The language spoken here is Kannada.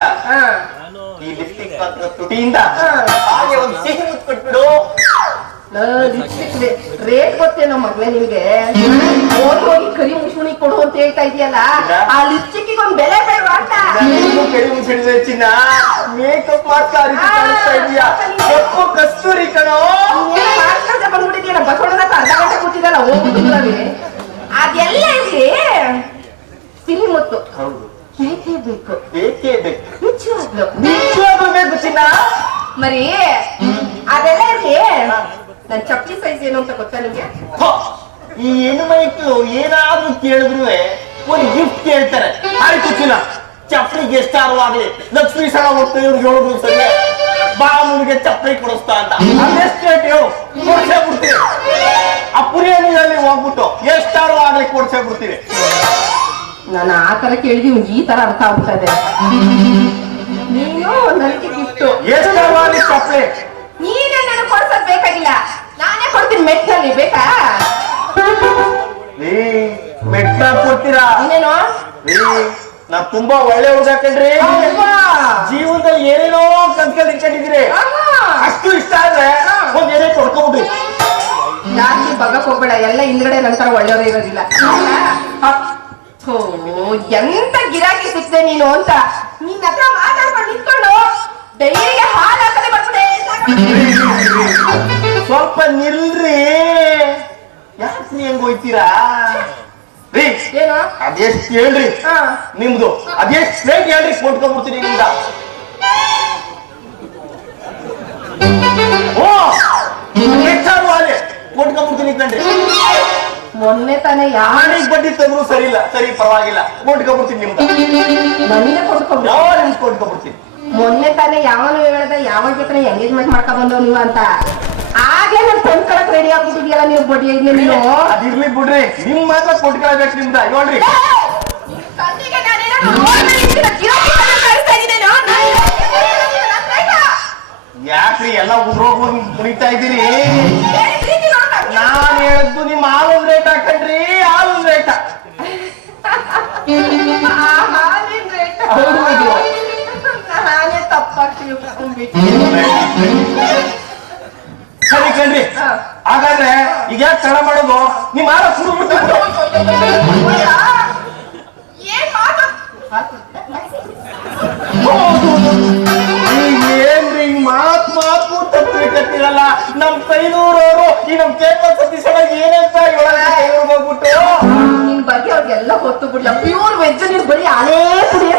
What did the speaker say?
ಈ ಲಿಪ್ಸ್ಟಿಕ್ ತುಟಿಯಿಂದ ಹಾಗೆ ಒಂದು ಸಿಹಿ ಮುತ್ತು ಕೊಟ್ಬಿಡು. ಲಿಪ್ಸ್ಟಿಕ್ ರೇಟ್ ಗೊತ್ತೇನೋ ಮಗ್ಳೆ ನಿಮ್ಗೆ? ಹೋಗಿ ಕರಿ ಮುಸುಣಿ ಕೊಡು ಅಂತ ಹೇಳ್ತಾ ಇದೆಯಲ್ಲ, ಆ ಲಿಪ್ಸ್ಟಿಕ್ ಒಂದ್ ಬೆಲೆ ಬೇಡ ಅಂತ. ಕರಿ ಮುಸುಣಿ ಚಿನ್ನ ಮೇಕಪ್ ಮಾಡ್ತಾ ಇದೀಯಾ? ಕಪ್ಪು ಕಸ್ತೂರಿ ಕಣೋ. ಬಂದ್ಬಿಟ್ಟಿದ್ಯಲ್ಲ ಬಸವಣ್ಣನ ಅರ್ಧ ಗಂಟೆ ಕೂತಿದ್ದಲ್ಲ ಹೋಗ್ಬಿಟ್ಟಿದ್ರಲ್ಲಿ. ಅದೆಲ್ಲ ಇಲ್ಲಿ ಸಿಹಿ ಮುತ್ತು. ಹೌದು, ಬೇಕೇ ಬೇಕು, ಬೇಕೇ ಬೇಕು, ನಿಜವಾಗ್ಲೂ ಬೇಕು ಚಿನ್ನ. ಮರಿ ಅದೆಲ್ಲ ಇರ್ಲಿ, ನನ್ ಚಪ್ಪಲಿ ಸೈಜ್ ಏನು ಅಂತ ಗೊತ್ತಾ ನಿಮ್ಗೆ? ಈ ಹೆಣ್ಣು ಮೈಕ್ಳು ಏನಾದ್ರೂ ಕೇಳಿದ್ರು ಒಂದು ಗಿಫ್ಟ್ ಕೇಳ್ತಾರೆ. ಆಯ್ತು ಚಿನ್ನ, ಚಪ್ಪಲಿಗೆ ಎಷ್ಟಾರು ಆಗ್ಲಿ, ಲಕ್ಷ್ಮೀ ಸಲ ಹೋಗ್ತಾ ಇವ್ರಿಗೆ ಹೇಳಿದ್ರು ಸರಿ, ಬಾ ಮುನಿಗೆ ಚಪ್ಪಲಿ ಕೊಡಿಸ್ತಾ ಅಂತ. ಅದೆಷ್ಟು ರೇಟ್ ಹೇಳು, ಕೊಡ್ಸೇ ಬಿಡ್ತೀವಿ. ಆ ಪುರಿಯಲ್ಲಿ ಹೋಗ್ಬಿಟ್ಟು ಎಷ್ಟಾರು ಆಗ್ಲಿ ಕೊಡ್ಸೇ ಬಿಡ್ತೀವಿ. ನಾನು ಆ ತರ ಕೇಳಿದೀನಿ, ಈ ತರ ಅರ್ಥ ಆಗ್ತದೆ. ನೀನು ನನಗೆ ಗಿಫ್ಟ್ ಎಷ್ಟಾರು ಆಗ್ಲಿ ಚಪ್ಪಲಿ ನೀನೇ ನನಗೆ ಕೊಡ್ಸೋದ್ ಬೇಕಾಗಿಲ್ಲ, ನಾನೇ ಕೊಡ್ತೀನಿ ಮೆಟ್ನಲ್ಲಿ. ಬೇಕಾ? ಮೆಟ್ಟ ಕೊಡ್ತೀರಾ? ಇನ್ನೇನು ನಾ ತುಂಬಾ ಒಳ್ಳೆ ಹುಡುಗ ಕಣ್ರಿ. ಜೀವನದಲ್ಲಿ ಏನೇನೋ ಕನ್ಸ್ಕೊಂಡು ಇಟ್ಕೊಂಡಿದ್ರಿ, ಅಷ್ಟು ಇಷ್ಟ ಆದ್ರೆ ಒಂದ್ ಏನೇ ಕೊಡ್ಕೊಂಡ್ಬಿಡ್ರಿ. ಜಾಸ್ತಿ ಬಗ್ಗಕ್ ಹೋಗ್ಬೇಡ, ಎಲ್ಲ ಹಿಂದ್ಗಡೆ ನಂತರ ಒಳ್ಳೆಯವರೇ ಇರೋದಿಲ್ಲ. ಎಂತ ಗಿರಾಕಿ ಸಿಕ್ತೆ ನೀನು ಅಂತ ನಿನ್ನ ಹತ್ರ ಮಾತಾಡ್ಕೊಂಡು ನಿಂತ್ಕೊಂಡು ಡೈರಿಗೆ ಹಾಲು ಹಾಕದೆ ಬರ್ಬಿಡೆ. ಸ್ವಲ್ಪ ನಿಲ್ರಿ, ಯಾಕ್ರಿ ಹೆಂಗ್ ಹೋಯ್ತೀರಾ? ಏನು ಅದೆಷ್ಟು ಹೇಳ್ರಿ ನಿಮ್ದು, ಅದೆಷ್ಟು ರೇಟ್ ಹೇಳ್ರಿ, ಕೊಟ್ಕೊಂಡ್ಬಿಡ್ತೀನಿ ನಿಮ್ದ. ಓ ಹೆಚ್ಚಾರು ಅದೇ ಕೊಟ್ಕೊಂಡ್ಬಿಡ್ತೀನಿ ಕಣ್ರಿ. ಮೊನ್ನೆ ತಾನೇ ಯಾರಿಗೆ ಬಡ್ಡಿ ತಂದ್ರು ಸರಿ ಇಲ್ಲ, ಸರಿ ಪರವಾಗಿಲ್ಲ, ಕೊಟ್ಕೊಂಡ್ಬಿಡ್ತೀನಿ ನಿಮ್ದ. ನನಗೆ ಕೊಟ್ಕೊಂಡ್ಬಿಡು. ಯಾವ ನಿಮ್ಗೆ ಕೊಟ್ಕೊಂಡ್ಬಿಡ್ತೀನಿ. ಮೊನ್ನೆ ತಾನೇ ಯಾವನು ಹೇಳ್ದ ಯಾವಾಗ ಜೊತೆ ಎಂಗೇಜ್ಮೆಂಟ್ ಮಾಡ್ಕೊ ಬಂದವ್ ನೀವು ಅಂತ, ಹಾಗೆ ನನ್ ಕೊಂಡ್ಕೊಳಕ್ ರೆಡಿ ಆಗ್ಬಿಟ್ಟಿದ್ಯಲ್ಲ ನೀವು ಬಡ್ಡಿ ಐದ್ನೇ ನೀನು. ಅದಿರ್ಲಿ ಬಿಡ್ರಿ, ನಿಮ್ ಮಾತ್ರ ಕೊಟ್ಕೊಳ್ಬೇಕು ನಿಮ್ದ. ನೋಡ್ರಿ ಯಾಕ್ರಿ ಎಲ್ಲ ಉದ್ರೋಗ ಕುಣಿತಾ ಇದ್ದೀರಿ? ನಾನ್ ಹೇಳಿದ್ದು ನಿಮ್ ಹಾಲೊಂದ್ ರೇಟ್ ಹಾಕಂಡ್ರಿ, ಹಾಲೊಂದ್ ರೇಟ್. ನಾನೇ ತಪ್ಪಾಗ್ತೀವಿ. ಸರಿ ಕಣ್ರಿ, ಹಾಗಾದ್ರೆ ಈಗ ಯಾಕೆ ತಡ ಮಾಡೋದು? ನಿಮ್ ಹಾಲ ಕುಡಿದ್ಬಿಟ್ಟು ಏನ್ರಿ ಮಾತು ತಪ್ಪಿರಲ್ಲ. ನಮ್ ಕೈನೂರವರು ಈ ನಮ್ ಕೇಪಲ್ ಸತೀಶ್ ಏನಂತ ಹೋಗ್ಬಿಟ್ಟು ನಿನ್ ಬಗ್ಗೆ ಅವ್ರಿಗೆಲ್ಲ ಗೊತ್ತು ಬಿಡ್ಲ. ಪ್ಯೂರ್ ವೆಜ್ ನೀನ್ ಬರೀ ಹಳೇ ಪುಡಿಯ